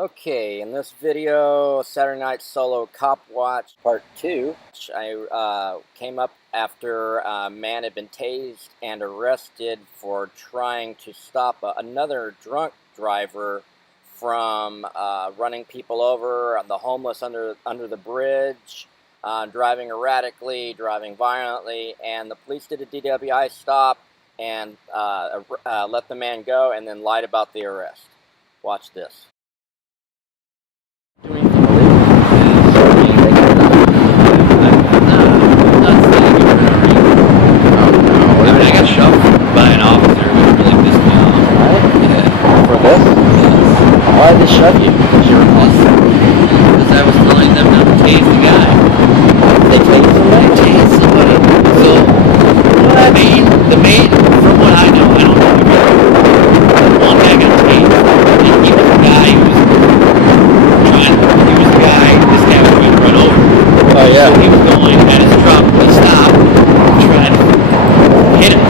Okay, in this video, Saturday Night Solo Cop Watch Part 2, I came up after a man had been tased and arrested for trying to stop another drunk driver from running people over, the homeless under the bridge, driving erratically, driving violently, and the police did a DWI stop and let the man go and then lied about the arrest. Watch this. Do anything illegal? I got shoved by an officer, which really pissed me off. Right? Yeah. For this? Yes. Why did they shove you? Because you're a hustler? Because I was telling them not to tase the guy. They tased somebody? They tased somebody. So, the main, from what I know, I don't know if one guy got tased, and he was the guy who was this guy was going to run over. Oh, yeah. So he was going at his truck, he stopped, tried to hit him.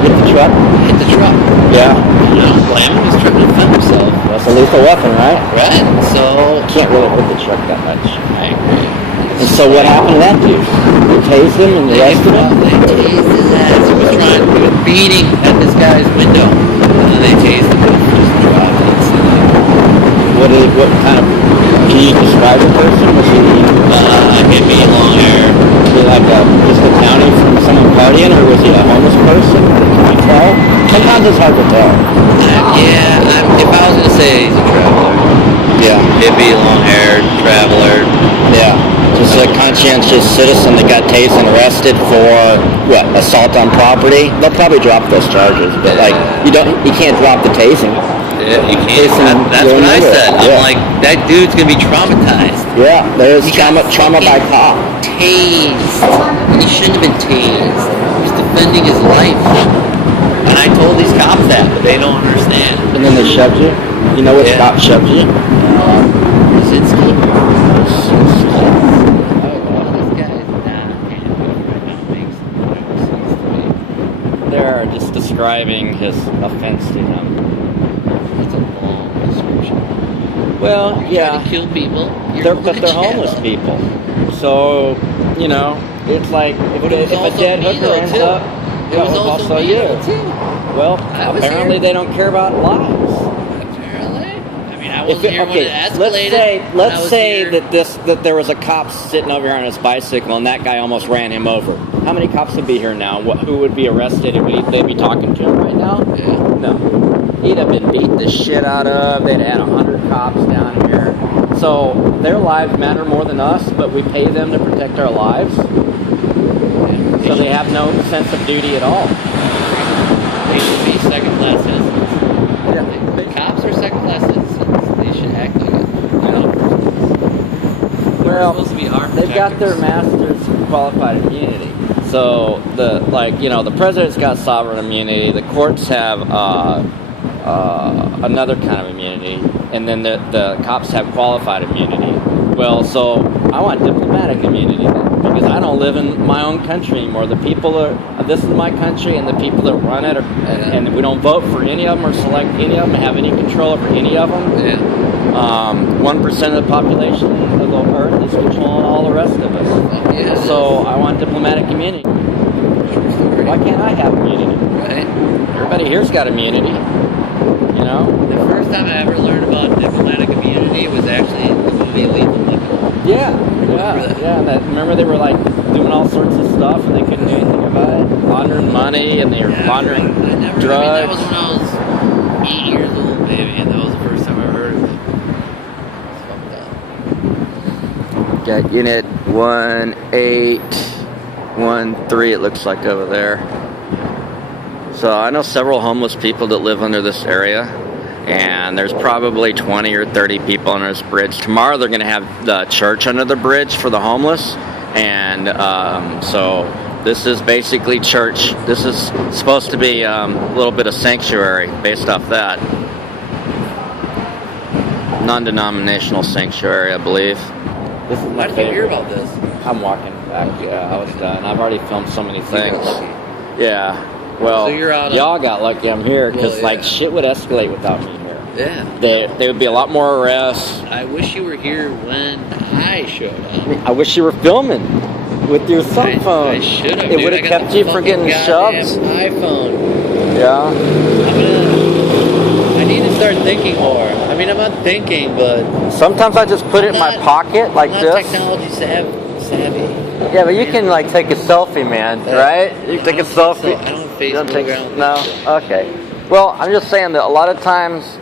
Hit the truck? Hit the truck. Yeah. I don't blame him, he's trying to defend himself. That's a lethal weapon, right? Right, so... Can't really hit the truck that much. I agree. And so what happened to that dude? They tased him and arrested him? They tased his ass. He was beating at this guy's window. And then they tased him and just dropped it. What kind of... Can you describe the person? Was he... Hit me, long hair. Was he like just a townie from someone partying, or was he a homeless person? Can you tell? Sometimes it's hard to tell. If I was going to say he's a traveler. Yeah. Hippie, long hair, traveler. Yeah. Just a conscientious citizen that got tased and arrested for what, assault on property. They'll probably drop those charges, but you can't drop the tasing. Yeah, you can't. That's what I said. Yeah. I'm like, that dude's gonna be traumatized. Yeah, there's trauma by cop. Tased. He shouldn't have been tased. He was defending his life. And I told these cops that, but they don't understand. And then they shoved you. You know what cop shoved you? They're just describing his offense to him. That's a long description. Well, yeah. Trying to kill people. But they're homeless people. So, you know, it's like if a dead hooker ends up, it was also you too. Well, apparently they don't care about lives. Let's say that there was a cop sitting over here on his bicycle and that guy almost ran him over. How many cops would be here now? Who would be arrested and they'd be talking to him right now? Yeah. No. He'd have been beat the shit out of. They'd had 100 cops down here. So their lives matter more than us, but we pay them to protect our lives. Yeah. So they have no sense of duty at all. They should be second-class citizens. Yeah. Cops are second-class citizens. They should act like it. Well, supposed to be armed they've got their master's qualified immunity. So the president's got sovereign immunity. The courts have another kind of immunity, and then the cops have qualified immunity. Well, so I want diplomatic immunity then, because I don't live in my own country anymore. This is my country, and the people that run it and we don't vote for any of them or select any of them, have any control over any of them. Yeah. 1% of the population of the earth is controlling all the rest of us. Yeah, so I want diplomatic immunity. Why can't I have immunity? Right. Everybody here's got immunity. You know? The first time I ever learned about diplomatic immunity was actually in the movie Lethal Weapon. Yeah. Remember they were like doing all sorts of stuff and they couldn't do anything about it? Laundering money and they were laundering drugs. That was when I was 8 years old, maybe, and that was the first time I heard of it. It's fucked up. Got unit 1813, it looks like over there. So I know several homeless people that live under this area, and there's probably 20 or 30 people under this bridge. Tomorrow they're going to have the church under the bridge for the homeless, and so this is basically church. This is supposed to be a little bit of sanctuary based off that. Non-denominational sanctuary, I believe. Why did you hear about this? I'm walking back. Yeah, I was done. I've already filmed so many things. Yeah. Well, so you're out y'all got lucky I'm here because shit would escalate without me here. Yeah. They would be a lot more arrests. I wish you were here when I showed up. I wish you were filming with your cell phone. I should have. It would have kept you from getting shoved. iPhone. Yeah. I need to start thinking more. I mean, I'm not thinking, but sometimes I just put it in my pocket like I'm this. not technology savvy. Yeah, but you can like take a selfie, man, right? You can take a selfie. So. I don't Facebook. No? Okay. Well, I'm just saying that a lot of times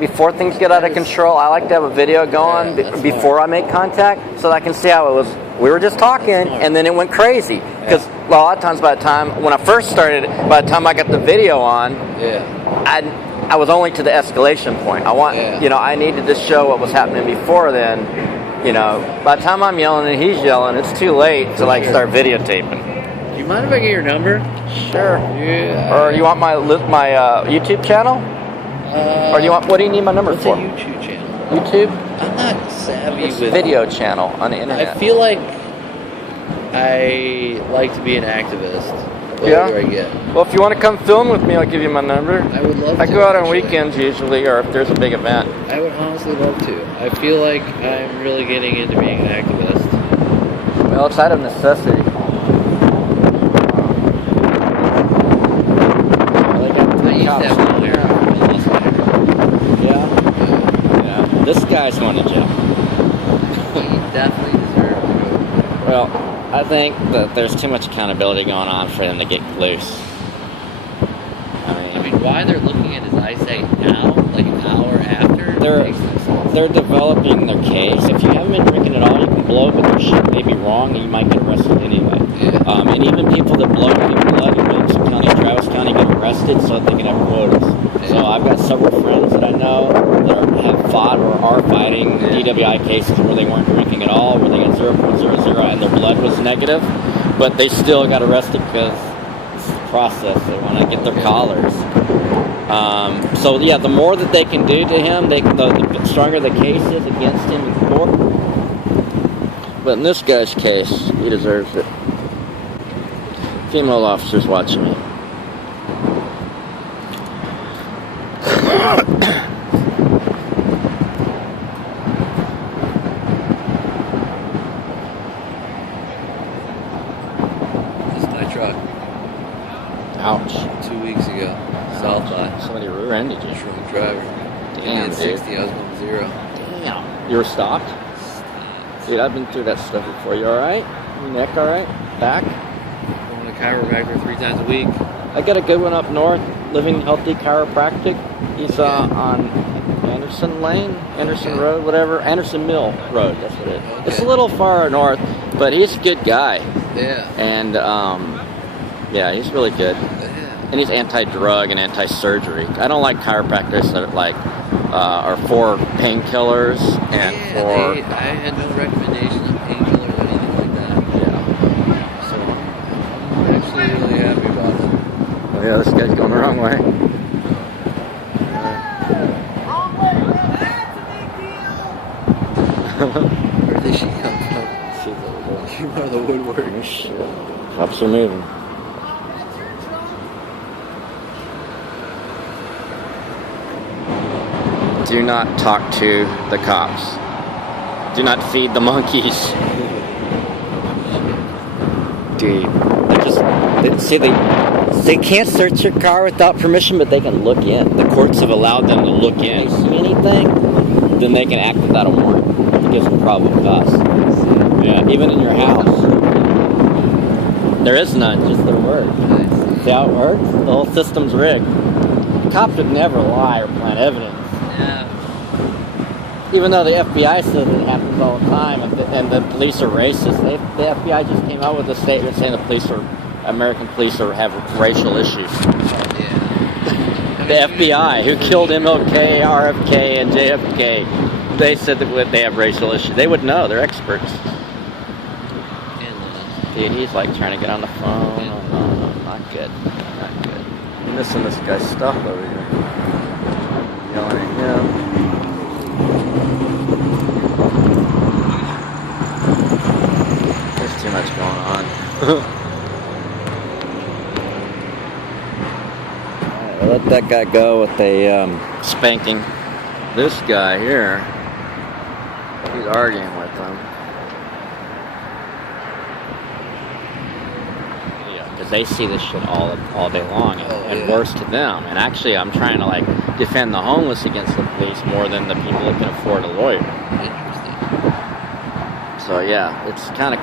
before things get out of control, I like to have a video going before I make contact so that I can see how it was. We were just talking, and then it went crazy. Because a lot of times by the time, when I first started, by the time I got the video on, I was only to the escalation point. I needed to show what was happening before then. By the time I'm yelling and he's yelling, it's too late to start videotaping. Do you mind if I get your number? Sure. Yeah. Or you want my YouTube channel? Or what do you need my number for? What's a YouTube channel? YouTube? I'm not savvy with video channel on the internet. I feel like I like to be an activist. What do I get? Well, if you want to come film with me, I'll give you my number. I would love to. I go out on weekends usually, or if there's a big event. I would honestly love to. I feel like I'm really getting into being an activist. Well, it's out of necessity. This guy's going to jail. He definitely deserves to go. Well, I think that there's too much accountability going on for him to get loose. I mean, why they're looking at his eyesight now, like an hour after? They're developing their case. If you haven't been drinking at all, you can blow, but your shit may be wrong, and you might get arrested anyway. Yeah. And even people that blow people blood in Williamson County, Travis County, get arrested so that they can have quotas. Yeah. So I've got several friends that I know that have fought or are fighting DWI cases where they weren't drinking at all, where they got 0.00 and their blood was negative, but they still got arrested because it's the process. They want to get their collars. So yeah, the more that they can do to him, the stronger the case is against him in court. But in this guy's case, he deserves it. Female officers watching me. This is my truck. Ouch. 2 weeks ago. Southside. Somebody rear-ended you. Drunk driver. Damn, dude. 60, I was going 0. Damn. You were stopped? Dude, I've been through that stuff before. You alright? Your neck alright? Back? Going to chiropractor 3 times a week. I got a good one up north, Living Healthy Chiropractic. He's on Anderson Lane, Anderson Road, whatever. Anderson Mill Road, that's what it is. Okay. It's a little far north, but he's a good guy. Yeah. And, yeah, he's really good. Yeah. And he's anti-drug and anti-surgery. I don't like chiropractors that are for painkillers and for... I had no recommendation of painkillers or anything like that. Yeah. So I'm actually really happy about it. Oh yeah, this guy's going the wrong way. Wrong way, that's a big deal! Where did she come from? She came out of the woodwork. Oh, shit. Cops are moving. Do not talk to the cops. Do not feed the monkeys. Dude, they can't search your car without permission, but they can look in. The courts have allowed them to look in. If they see anything, then they can act without a warrant. It gives them probable cause. Yeah, even in your house. There is none, just their word. See how it works? The whole system's rigged. Cops would never lie or plant evidence. Yeah. Even though the FBI says it happens all the time, and the police are racist, the FBI just came out with a statement saying American police have racial issues. Yeah. The FBI, who killed MLK, RFK, and JFK, they said that they have racial issues. They would know. They're experts. Dude, he's like trying to get on the phone. Oh, not good. Not good. I'm missing this guy's stuff over here. Yelling at him. There's too much going on. Alright, we'll let that guy go with a spanking. this guy here, he's arguing with them. Because they see this shit all day long, and worse to them. And actually, I'm trying to like defend the homeless against the police more than the people that can afford a lawyer. Interesting. So yeah, it's kind of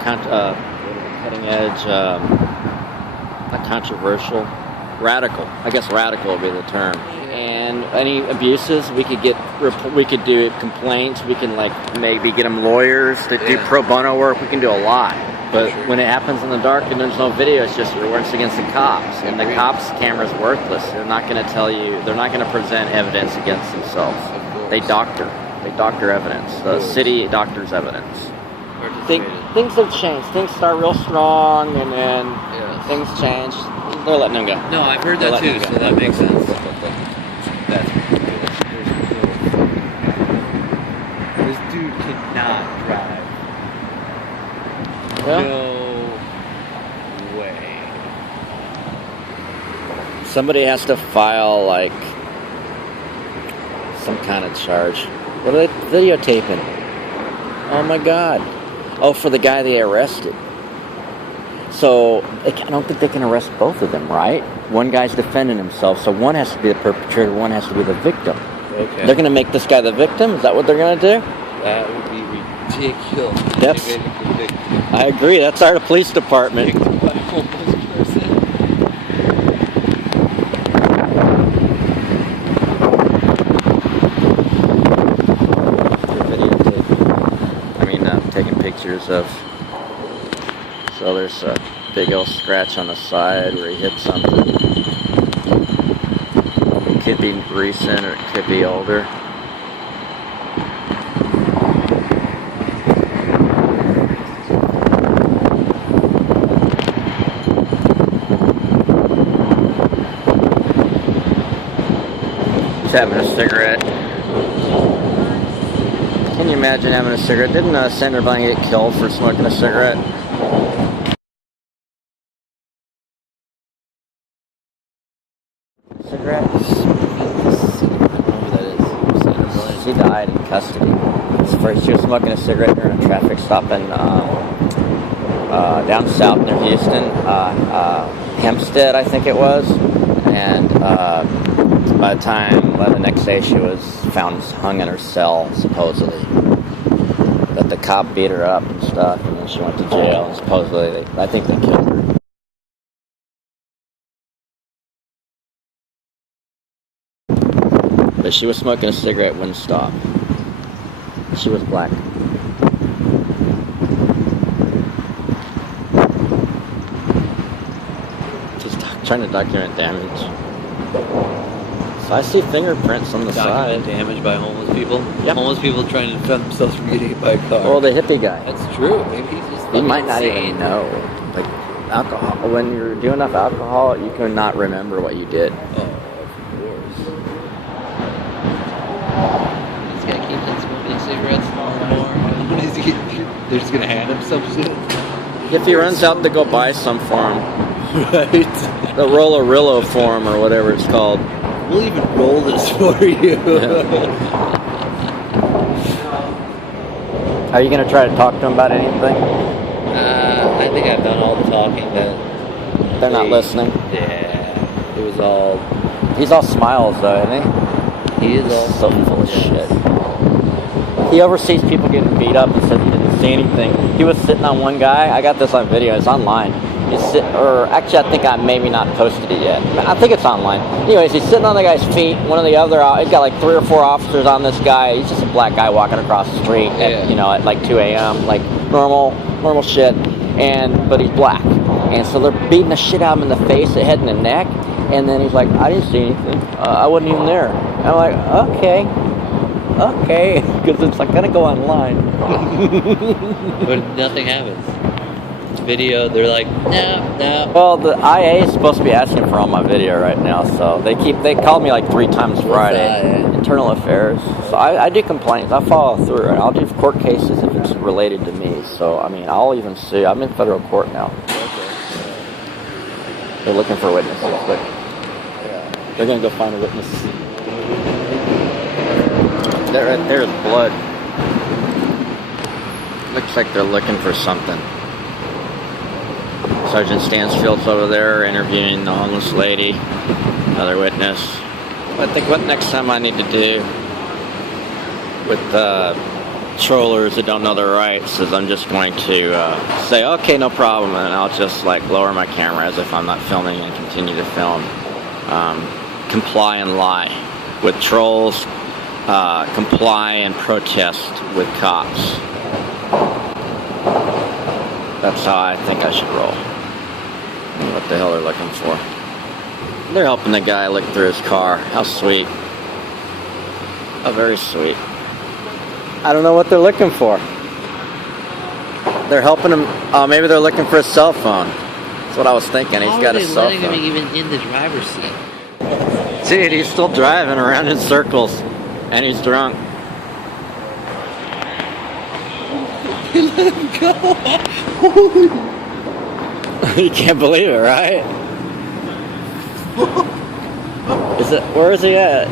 cutting edge, not controversial, radical. I guess radical would be the term. And any abuses, we could do complaints. We can like maybe get them lawyers to do pro bono work. We can do a lot. But when it happens in the dark and there's no video, it's just works against the cops. And the cops' camera's worthless. They're not going to tell you, they're not going to present evidence against themselves. They doctor evidence. The city doctors evidence. Things have changed. Things start real strong and then things change. They're letting them go. No, I've heard that too, so that makes sense. This dude cannot drive. Yeah. No way. Somebody has to file like some kind of charge. What are they videotaping? Oh my God. Oh, for the guy they arrested. So I don't think they can arrest both of them, right? One guy's defending himself, so one has to be the perpetrator, one has to be the victim. Okay. They're going to make this guy the victim? Is that what they're going to do? That would be ridiculous. I agree. That's our police department. Taking pictures of. So there's a big old scratch on the side where he hit something. It could be recent or it could be older. He's having a cigarette. Can you imagine having a cigarette? Didn't Senator Bunny get killed for smoking a cigarette? Cigarette? She died in custody. She was smoking a cigarette during a traffic stop in down south near Houston, Hempstead, I think it was. And by the next day, she was found hung in her cell, supposedly. But the cop beat her up and stuff, and then she went to jail. And supposedly, I think they killed her. But she was smoking a cigarette, wouldn't stop. She was black. Just trying to document damage. So I see fingerprints on the side. Damage by homeless people? Yep. Homeless people trying to defend themselves from getting hit by a car. Well, the hippie guy. That's true. Maybe he's just He might not even know. Like, alcohol. When you're doing enough alcohol, you cannot remember what you did. Oh, of course. This guy keeps on smoking cigarettes more and more. They're just gonna hand him some shit. If he runs out to go buy some for him. Right. The Rollarillo for him or whatever it's called. We'll even roll this for you. Yeah. Are you going to try to talk to him about anything? I think I've done all the talking that... They're not listening? Yeah. It was all... He's all smiles though, isn't he? He is all... So full of shit. He oversees people getting beat up and says he didn't see anything. He was sitting on one guy. I got this on video. It's online. Actually, I think I maybe not posted it yet. I think it's online. Anyways, he's sitting on the guy's feet. One of the other, he's got like 3 or 4 officers on this guy. He's just a black guy walking across the street at, at like 2 a.m. Like normal shit. But he's black. And so they're beating the shit out of him in the face, the head and the neck. And then he's like, I didn't see anything. I wasn't even there. And I'm like, okay. Because it's like gonna go online. But nothing happens. Video, they're like, no. Well, the IA is supposed to be asking for all my video right now, so they called me like 3 times Friday. Internal Affairs. So I do complaints. I follow through, and I'll do court cases if it's related to me. So I mean, I'll even sue. I'm in federal court now. Okay. They're looking for witnesses, but they're gonna go find a witness. That right there is blood. Looks like they're looking for something. Sergeant Stansfield's over there interviewing the homeless lady, another witness. I think what next time I need to do with trollers that don't know their rights is I'm just going to say, okay, no problem, and I'll just like lower my camera as if I'm not filming and continue to film. Comply and lie with trolls, comply and protest with cops. That's how I think I should roll. What the hell they're looking for. They're helping the guy look through his car. How sweet. How very sweet. I don't know what they're looking for. They're helping him. Oh, maybe they're looking for a cell phone. That's what I was thinking. He's got a cell phone. How are they letting him even in the driver's seat? Dude, he's still driving around in circles. And he's drunk. Let him go. You can't believe it, right? Where is he at?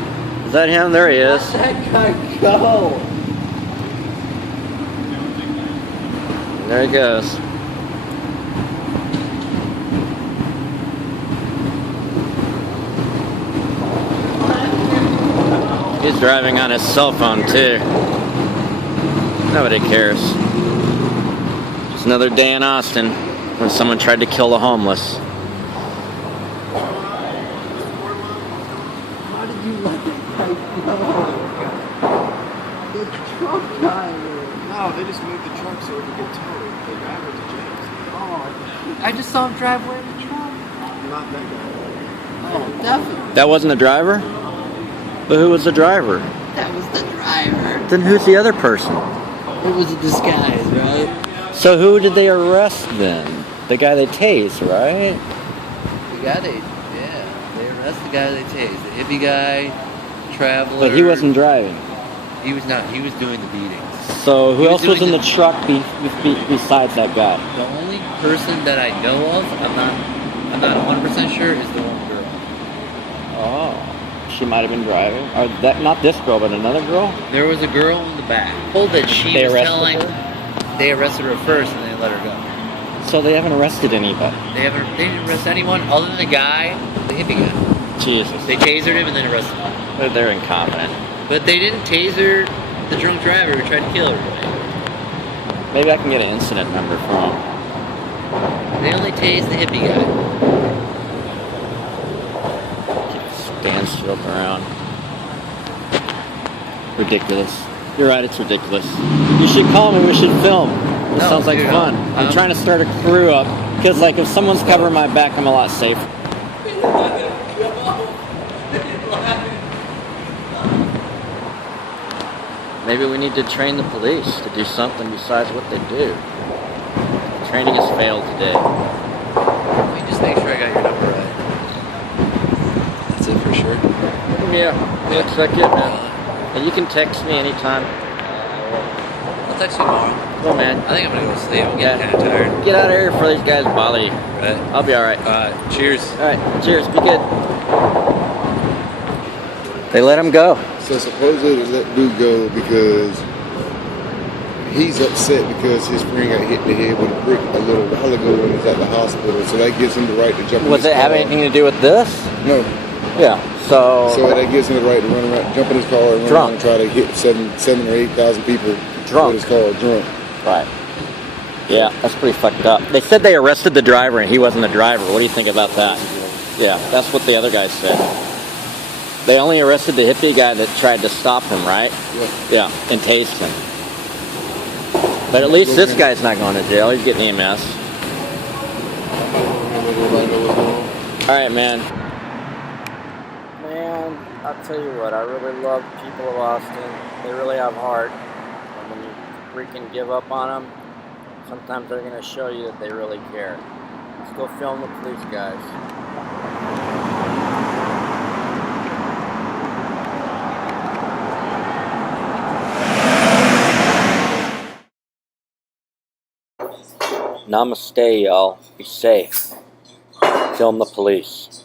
Is that him? There he is. Let that guy go. There he goes. He's driving on his cell phone too. Nobody cares. Just another day in Austin when someone tried to kill the homeless. How did you let that guy go? The truck driver. No, they just moved the truck so it could get towed. The driver to jail. Oh, I just saw him drive away in the truck. Not that guy. Oh, definitely. That wasn't the driver? But who was the driver? That was the driver. Then who's the other person? It was a disguise, right? So who did they arrest then? The guy they tased, right? The guy they arrested the guy they tased. The hippie guy, traveler. But he wasn't driving. He was not. He was doing the beating. So who else was in the truck besides that guy? The only person that I know of, I'm not 100% sure, is the one girl. Oh, she might have been driving. Or that, not this girl, but another girl? There was a girl in the back. Told that she They was arrested telling. her? They arrested her first, and they let her go. So they haven't arrested anybody. They didn't arrest anyone other than the guy, the hippie guy. Jesus. They tasered him and then arrested him. They're incompetent. But they didn't taser the drunk driver who tried to kill everybody. Maybe I can get an incident number from him. They only tased the hippie guy. Stansfield around. Ridiculous. You're right, it's ridiculous. You should call me, we should film. This No, sounds like dude, fun. I'm trying to start a crew up, because like if someone's covering my back, I'm a lot safer. Maybe we need to train the police to do something besides what they do. Training has failed today. Let me just make sure I got your number right. That's it for sure. Yeah, looks like it, man. And you can text me anytime. I'll text you tomorrow. Well, man. I think I'm gonna go to sleep. I'm getting kind of tired. Get out of here before these guys bother you. Right. I'll be alright. Cheers. Alright, cheers. Be good. They let him go. So supposedly they let dude go because he's upset because his friend got hit in the head with a brick a little while ago when he was at the hospital. So that gives him the right to jump in Was his it car. have anything to do with this? No. Yeah. So that gives him the right to run around, jump in his car and run Drunk. around and try to hit 7 or 8,000 people Drunk. with his car drunk. Right. Yeah, that's pretty fucked up. They said they arrested the driver and he wasn't the driver. What do you think about that? Yeah, that's what the other guy said. They only arrested the hippie guy that tried to stop him, right? Yeah, and tased him. But at least this guy's not going to jail. He's getting EMS. Alright, man. Man, I'll tell you what, I really love people of Austin. They really have heart. And when you freaking give up on them, sometimes they're going to show you that they really care. Let's go film the police guys. Namaste, y'all. Be safe. Film the police.